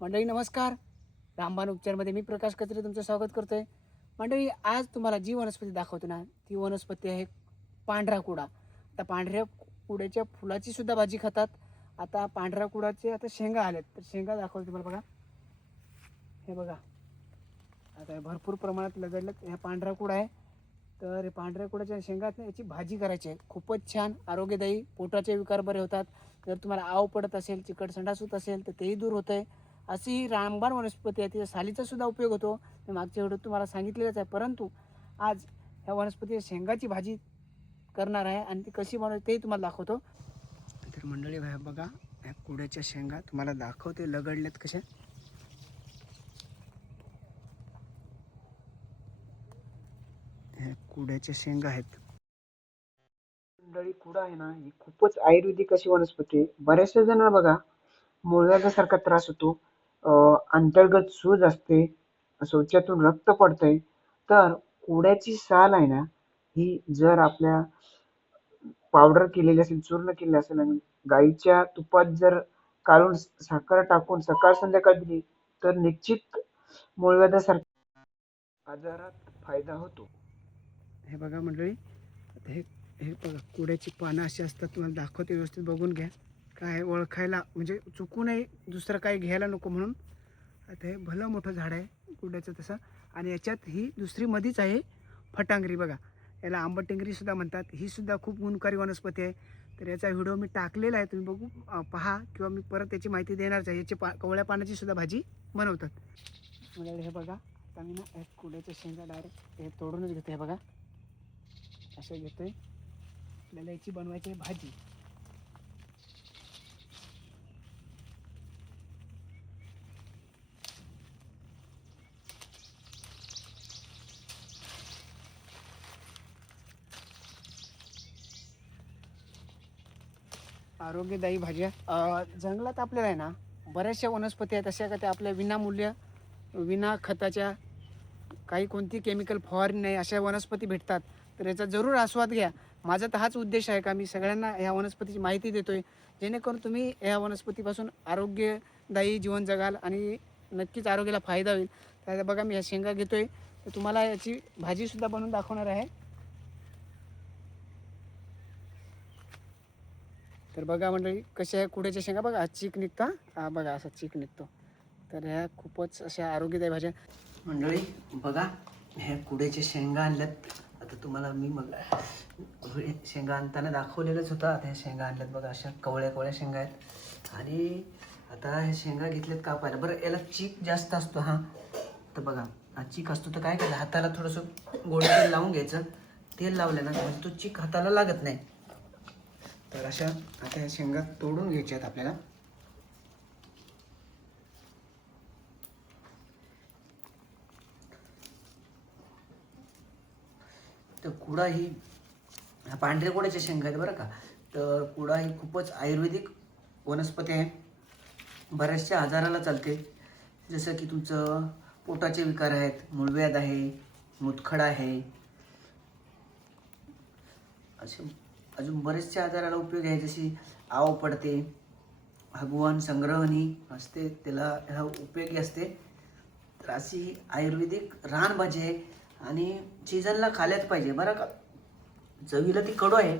मंडळी नमस्कार. रामबाण उपचारमध्ये मी प्रकाश कचरे तुमचं स्वागत करतोय. मंडळी आज तुम्हाला जी वनस्पती दाखवतो ना ती वनस्पती आहे पांढरा कुडा. आता पांढऱ्या कुड्याच्या फुलाची सुद्धा भाजी खातात. आता पांढऱ्या कुडाचे आता शेंगा आल्यात तर शेंगा दाखवतो तुम्हाला बघा. हे बघा आता भरपूर प्रमाणात लगडलेत. हा पांढरा कुडा आहे. तर हे पांढऱ्या कुडाच्या शेंगात याची भाजी करायची आहे. खूपच छान आरोग्यदायी, पोटाचे विकार बरे होतात. जर तुम्हाला आव पडत असेल, चिकट संडास होत असेल तर तेही दूर होतं आहे. अशी ही रामबाण वनस्पती आहे. तिच्या सालीचा सुद्धा उपयोग होतो. मी मागच्या व्हिडिओत तुम्हाला सांगितलेलंच आहे. परंतु आज ह्या वनस्पतीच्या शेंगाची भाजी करणार आहे आणि ती कशी बनवते तेही तुम्हाला दाखवतो. तर मंडळी बघा ह्या कुड्याच्या शेंगा तुम्हाला दाखवते लगडल्यात कशा. ह्या कुड्याच्या शेंगा आहेत. मंडळी कुडा आहे ना ही खूपच आयुर्वेदिक अशी वनस्पती आहे. बऱ्याचशा जणांना बघा मूळव्याधासारखा त्रास होतो. अंतर्गत सूज असते, शौचातून रक्त पडतंय. तर कुड्याची साल आहे ना ही जर आपल्या पावडर केलेली असेल, चूर्ण केलेली असेल आणि गाईच्या तुपात जर काढून साखर टाकून सकाळ संध्याकाळ दिली तर निश्चित मूळव्याधासारख्या आजारात फायदा होतो. हे बघा मंडळी आता हे हे बघा कुड्याची पानं अशी असतात. तुम्हाला दाखवते, व्यवस्थित बघून घ्या. काय ओळखायला म्हणजे चुकू नये, दुसरं काही घ्यायला नको म्हणून. आता हे भलं मोठं झाड आहे कुड्याचं तसं. आणि याच्यात ही दुसरी मधीच आहे फटांगरी. बघा याला आंबटेंगरी सुद्धा म्हणतात. ही सुद्धा खूप गुणकारी वनस्पती आहे. तर याचा व्हिडिओ मी टाकलेला आहे, तुम्ही बघू पहा किंवा मी परत याची माहिती देणारच आहे. याची कवळ्या पानाची सुद्धा भाजी बनवतात. म्हणजे हे बघा आता मी ना कुड्याच्या शेंगा डायरेक्ट हे तोडूनच घेतो. हे बघा असं घेतोय. आपल्याला याची बनवायची आहे भाजी. आरोग्यदायी भाज्या जंगलात आपल्याला आहे ना बऱ्याचशा वनस्पती आहेत अशा का त्या आपल्या विनामूल्य, विना खताच्या, काही कोणती केमिकल फवारणी नाही अशा वनस्पती भेटतात. तर याचा जरूर आस्वाद घ्या. माझा तर हाच उद्देश आहे का मी सगळ्यांना ह्या वनस्पतीची माहिती देतोय, जेणेकरून तुम्ही ह्या वनस्पतीपासून आरोग्यदायी जीवन जगाल आणि नक्कीच आरोग्याला फायदा होईल. तर बघा मी ह्या शेंगा घेतोय, तर तुम्हाला याची भाजीसुद्धा बनवून दाखवणार आहे. तर बघा मंडळी कशा आहे कुड्याच्या शेंगा. बघा चीक निघता, हा बघा असा चीक निघतो. तर ह्या खूपच अशा आरोग्यदायी भाज्या. मंडळी बघा ह्या कुड्याच्या शेंगा आणल्यात. आता तुम्हाला मी मग शेंगा आणताना दाखवलेलंच होतं. आता ह्या शेंगा आणल्यात बघा, अशा कवळ्या कवळ्या शेंगा आहेत. आणि आता ह्या शेंगा घेतल्यात कापायला. बरं याला चीक जास्त असतो. हां तर बघा हा चीक असतो तर काय करायचं, हाताला थोडंसं गोडे तेल लावून घ्यायचं. तेल लावलं ना म्हणजे तो चीक हाताला लागत नाही. तर अशा आता ह्या शेंगा तोडून घ्यायच्या आहेत आपल्याला. तर कुडा ही पांढऱ्या कुड्याच्या शेंगा आहेत बरं का. तर कुडा ही खूपच आयुर्वेदिक वनस्पती आहे. बऱ्याचशा आजाराला चालते. जसं की तुमचं पोटाचे विकार आहेत, मूळव्याध आहे, मुतखडा आहे, असे अजून बरेचसे आजाराला उपयोग आहे. जशी आव पडते, हगवण संग्रहणी असते त्याला ह्या उपयोगी असते. तर अशी आयुर्वेदिक रानभाजी आहे आणि सीझनला खाल्याच पाहिजे बरं का. चवीला ती कडू आहे.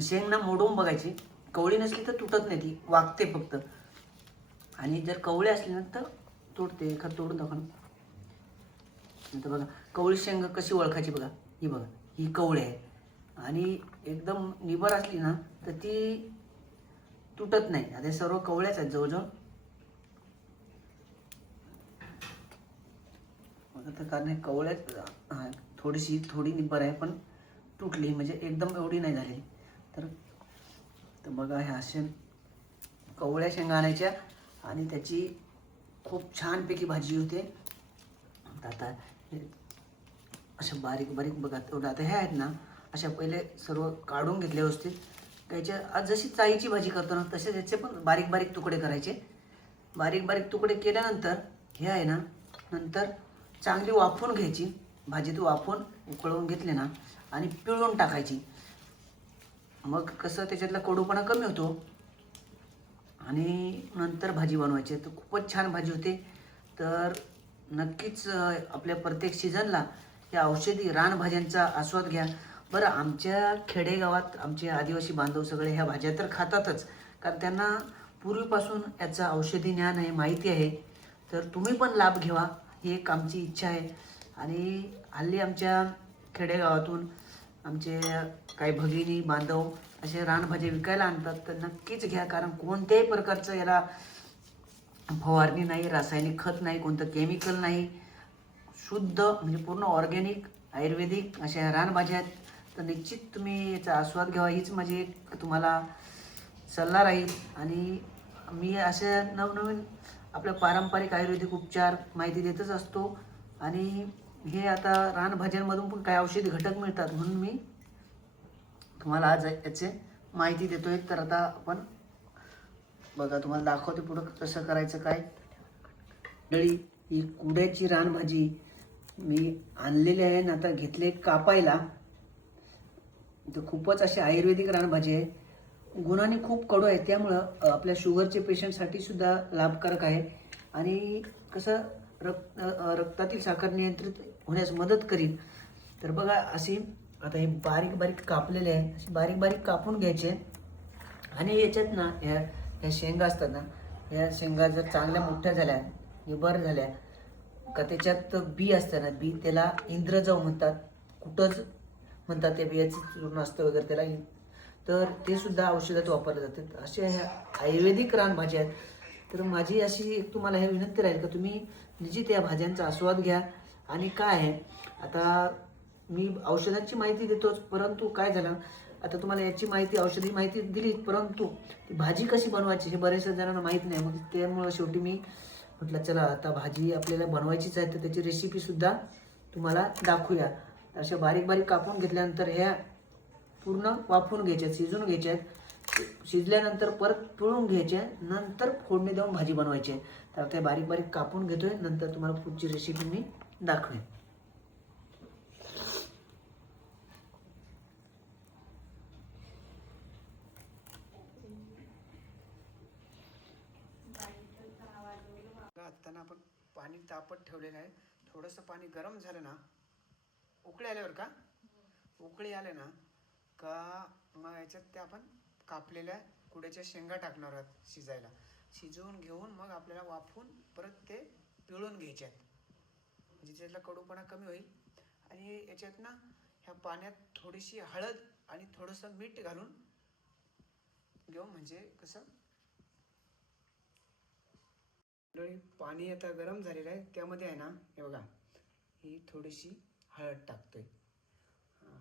शेंग ना मोडून बघायची, कवळी नसली तर तुटत नाही, ती वागते फक्त. आणि जर कवळी असली ना तर तुटते. एखाद तोडून दाखवा. नंतर बघा कवळी शेंग कशी ओळखायची बघा. ही बघा ही कवळी आहे आणि एकदम निबर असली ना तर ती तुटत नाही. आता सर्व कवळ्याच आहेत जवळजवळ. आता कारण कवळ्यात थोडी निबर आहे पण तुटली म्हणजे एकदम एवढी नाही झाली. तर तर बघा ह्या अशा कवळ्या शेंगा आणायच्या आणि त्याची खूप छानपैकी भाजी होते. आता अशा बारीक बारीक बघा तेवढं. आता ह्या आहेत ना अशा पहिले सर्व काढून घेतले व्यवस्थित. त्याच्या आज जशी चाईची भाजी करतो ना तसे त्याचे पण बारीक बारीक तुकडे करायचे. बारीक बारीक तुकडे केल्यानंतर हे आहे ना नंतर चांगली वाफवून घ्यायची. भाजीत वाफवून उकळवून घेतले ना आणि पिळून टाकायची. मग कसं त्याच्यातला कडूपणा कमी होतो आणि नंतर भाजी बनवायची. तर खूपच छान भाजी होते. तर नक्कीच आपल्या प्रत्येक सीझनला या औषधी रानभाज्यांचा आस्वाद घ्या. बरं, आमच्या खेडेगावात आमचे आदिवासी बांधव सगळे ह्या भाज्या तर खातातच, कारण त्यांना पूर्वीपासून याचं औषधी ज्ञान आहे, माहिती आहे. तर तुम्ही पण लाभ घ्यावा ही एक आमची इच्छा आहे. आणि हल्ली आमच्या खेडेगावातून आमचे काही भगिनी बांधव असे रानभाज्या विकायला आणतात. तर नक्कीच घ्या, कारण कोणत्याही प्रकारचं याला फवारणी नाही, रासायनिक खत नाही, कोणतं केमिकल नाही, शुद्ध म्हणजे पूर्ण ऑर्गॅनिक आयुर्वेदिक अशा ह्या रानभाज्या आहेत. तर निश्चित तुम्ही याचा आस्वाद घ्यावा हीच माझी एक तुम्हाला सल्ला राहील. आणि मी अशा नवनवीन आपल्या पारंपरिक आयुर्वेदिक उपचार माहिती देतच असतो. आणि हे आता रानभाज्यांमधून पण काही औषधी घटक मिळतात, म्हणून मी तुम्हाला आज याचे माहिती देतोय. तर आता आपण बघा, तुम्हाला दाखवते पुढं कसं करायचं काय. मंडळी, ही कुड्याची रानभाजी मी आणलेली आहे आणि आता घेतले कापायला. तर खूपच अशी आयुर्वेदिक रानभाजी आहे. गुणांनी खूप कडू आहे, त्यामुळं आपल्या शुगरचे पेशंटसाठी सुद्धा लाभकारक आहे. आणि कसं रक्तातील साखर नियंत्रित होण्यास मदत करील. तर बघा, अशी आता हे बारीक बारीक कापलेले आहे, असे बारीक बारीक कापून घ्यायचे. आणि याच्यात ना ह्या शेंगा असतात ना, ह्या शेंगा जर चांगल्या मोठ्या झाल्या, निबर झाल्या का, त्याच्यात बी असतं ना, बी त्याला इंद्रजव म्हणतात, कुठंच म्हणतात त्या बियाचं चूर्ण असतं वगैरे त्याला. तर ते सुद्धा औषधात वापरले जातात. अशा ह्या आयुर्वेदिक रानभाज्या आहेत. तर माझी अशी तुम्हाला हे विनंती राहील का तुम्ही निश्चित या भाज्यांचा आस्वाद घ्या. आणि काय आहे, आता मी औषधांची माहिती देतोच, परंतु काय झालं, आता तुम्हाला याची माहिती, औषधी माहिती दिली, परंतु ती भाजी कशी बनवायची हे बऱ्याचशा जणांना माहीत नाही. मग त्यामुळं शेवटी मी म्हटलं चला आता भाजी आपल्याला बनवायचीच आहे, तर त्याची रेसिपीसुद्धा तुम्हाला दाखवूया. अशा बारीक बारीक कापून घेतल्यानंतर ह्या पूर्ण वाफवून घ्यायच्यात, शिजून घ्यायच्यात. शिजल्यानंतर परत पिळून घ्यायचे, नंतर फोडणी देऊन भाजी बनवायची आहे. तर ते बारीक बारीक कापून घेतोय, नंतर तुम्हाला पुढची रेसिपी मी दाखवेन. आता आपण पाणी तापत ठेवलेलं आहे. थोडंसं पाणी गरम झालं ना, उकळी आल्यावर का, उकळी आले ना का, मग याच्यात ते आपण कापलेल्या कुड्याच्या शेंगा टाकणार आहोत शिजायला. शिजवून घेऊन मग आपल्याला वाफवून परत ते पिळून घ्यायचे आहेत, म्हणजे त्यातला कडूपणा कमी होईल. आणि याच्यात ना ह्या पाण्यात थोडीशी हळद आणि थोडंसं मीठ घालून घेऊ, म्हणजे कसं. पाणी आता गरम झालेलं आहे, त्यामध्ये आहे ना, हे बघा, ही थोडीशी हळद टाकतोय. हां,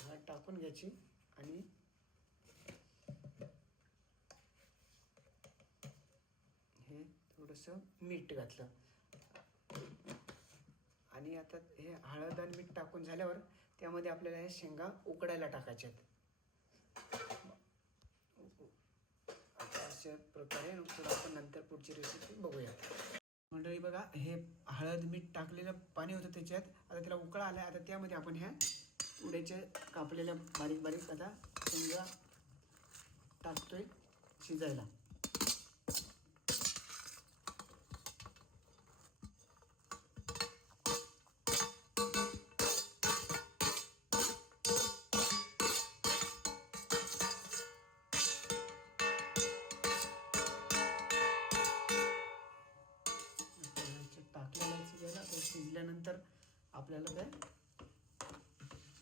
हळद टाकून घ्यायची. आणि हे थोडंसं मीठ घातलं. आणि आता हे हळद आणि मीठ टाकून झाल्यावर त्यामध्ये आपल्याला हे शेंगा उकडायला टाकायच्या आहेत. आता अशा प्रकारे नुकतं आपण नंतर पुढची रेसिपी बघूया. मंडळी बघा, हे हळद मीठ टाकलेलं पाणी होतं त्याच्यात, आता त्याला उकळा आला. आता त्यामध्ये आपण ह्या उड्याच्या कापलेल्या बारीक बारीक आता शेंगा टाकतोय शिजायला. टाकलेलं शिजायला, ते शिजल्यानंतर आपल्याला ते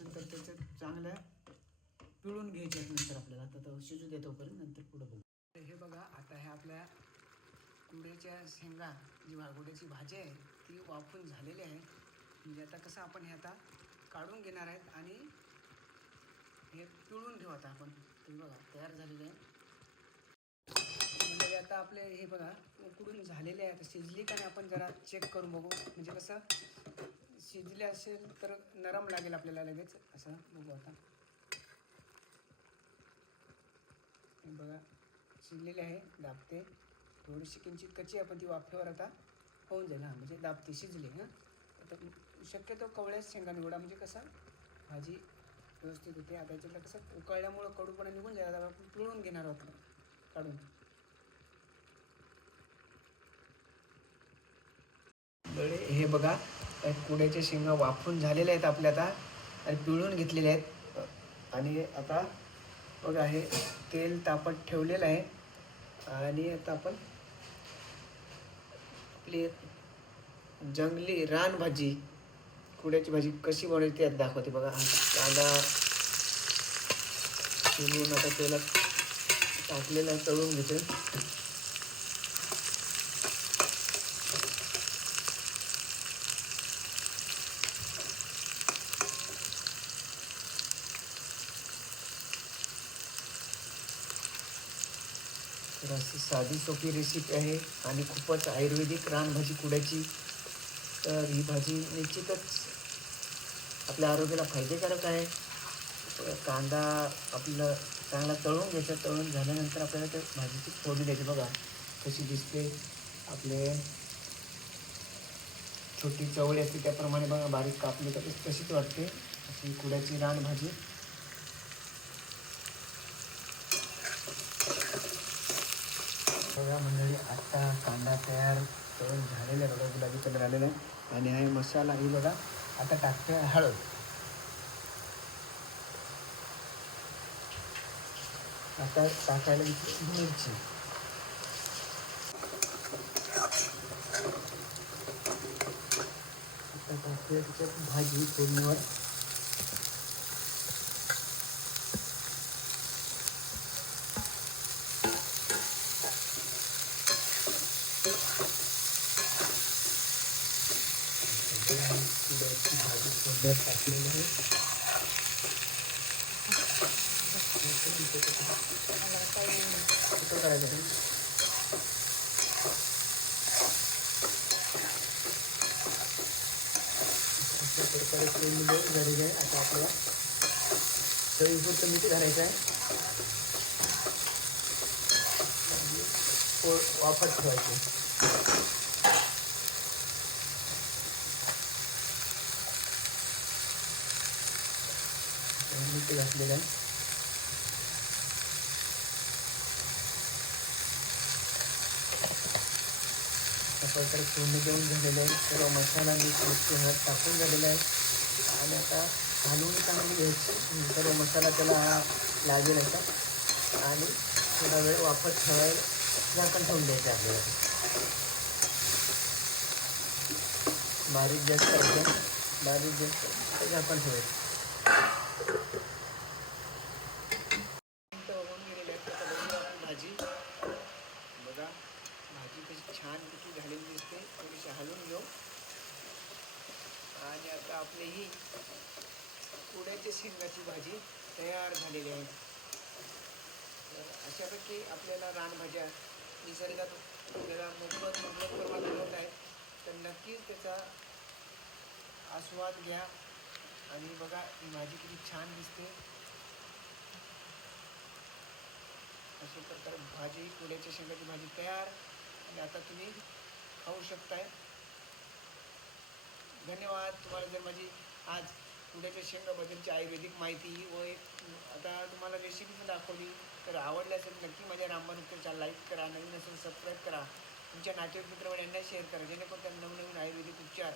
नंतर त्याच्यात चांगल्या पिळून घ्यायचे आहेत. नंतर आपल्याला आता तो शिजू दे तोपर्यंत, नंतर पुढं बघू. हे बघा, आता ह्या आपल्या कुड्याच्या शेंगा, जी कुड्याची भाजी आहे ती वाफून झालेली आहे. म्हणजे आता कसं आपण हे आता काढून घेणार आहेत आणि हे पिळून घेऊ. आता आपण ते बघा तयार झालेले आहे. म्हणजे आता आपले हे बघा उकडून झालेले आहे. आता शिजली का नाही आपण जरा चेक करून बघू, म्हणजे कसं शिजले असेल तर नरम लागेल आपल्याला लगेच. असं बघू आता. बघा शिजलेली आहे, दाबते. थोडीशी किंचित कच्ची आहे, पण ती वाफेवर आता होऊन जाईल. हां, म्हणजे दाबते, शिजली. हां, आता शक्यतो कवळ्याच शेंगा निवडा, म्हणजे कसं भाजी व्यवस्थित होते. आता याच्यातलं कसं उकळल्यामुळं कडूपणा निघून जाईल. आता आपण पिळून घेणार आहोत काढून. हे बघा कुड्याच्या शेंगा वाफून झालेल्या आहेत आपल्या आता आणि पिळून घेतलेल्या आहेत. आणि आता बघा हे तेल तापत ठेवलेलं आहे आणि आता आपण आपली जंगली रानभाजी कुड्याची भाजी कशी बनवायची त्यात दाखवते बघा. कांदा चिरून आता तेलात टाकलेला आहे, तळून घेते. तर अशी साधी सोपी रेसिपी आहे आणि खूपच आयुर्वेदिक रानभाजी कुड्याची. तर ही भाजी निश्चितच आपल्या आरोग्याला फायदेकारक आहे. कांदा आपलं चांगला तळून घ्यायचा. तळून झाल्यानंतर आपल्याला त्या भाजीची फोडणी द्यायची. बघा कशी दिसते. आपले छोटी चवळी असते त्याप्रमाणे बघा बारीक कापली तर तशीच वाटते अशी कुड्याची रानभाजी. बघा मंडळी आता कांदा तयार तळून झालेला आहे. बघा गुलाबी कलर आलेला आहे. आणि हा मसाला ही बघा आता टाकते हळद. आता टाकायला घेतली मिरची. आता टाकते त्याच्यात भाजी फोडणीवर. भाजी फोडण्यात टाकलेली आहे. कुठं करायचं आहे? अशा प्रकारे फोडणी झालेली आहे. आता आपल्याला चवीपुरतं मीठ घालायचं आहे. वाफत ठेवायचे. मीठ घातलेलं आहे. अशा प्रकारे फोडणी देऊन झालेलं आहे. सर्व मसाला मीठ मिरची हळद टाकून झालेला आहे. आणि आता हलवून चांगली घ्यायची. सर्व मसाला त्याला लागेल असा आणि थोडा वेळ वाफत ठेवायला झाकण ठेवून द्यायचं आपल्याला. बारीक गॅस करायचा. बारीक गॅस झाकण ठेवायचं. भाजी बघा भाजी कशी छान किती झालेली दिसते. थोडीशी हलवून घेऊ. आणि आता आपली ही कुड्याच्या शेंगाची भाजी तयार झालेली आहे. तर अशापैकी आपल्याला रानभाज्या निसर्गात आपल्याला मोफत प्रमाणात मिळत आहेत. तर नक्कीच त्याचा आस्वाद घ्या. आणि बघा ही भाजी किती छान दिसते. अशा प्रकारे भाजी कुड्याच्या शेंगाची भाजी तयार. आणि आता तुम्ही खाऊ शकताय. धन्यवाद. तुम्हाला जर माझी आज कुड्याच्या शेंगाबद्दलची आयुर्वेदिक माहिती व एक आता तुम्हाला रेसिपी पण दाखवली तर आवडली असेल नक्की माझ्या रामबाण उपचारला लाईक करा. नवीन असेल सबस्क्राईब करा. तुमच्या नातेवाईक मित्रांवर यांना शेअर करा जेणेकरून त्यांना नवनवीन आयुर्वेदिक उपचार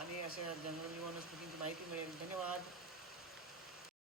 आणि अशा जंगली वनस्पतींची माहिती मिळेल. धन्यवाद.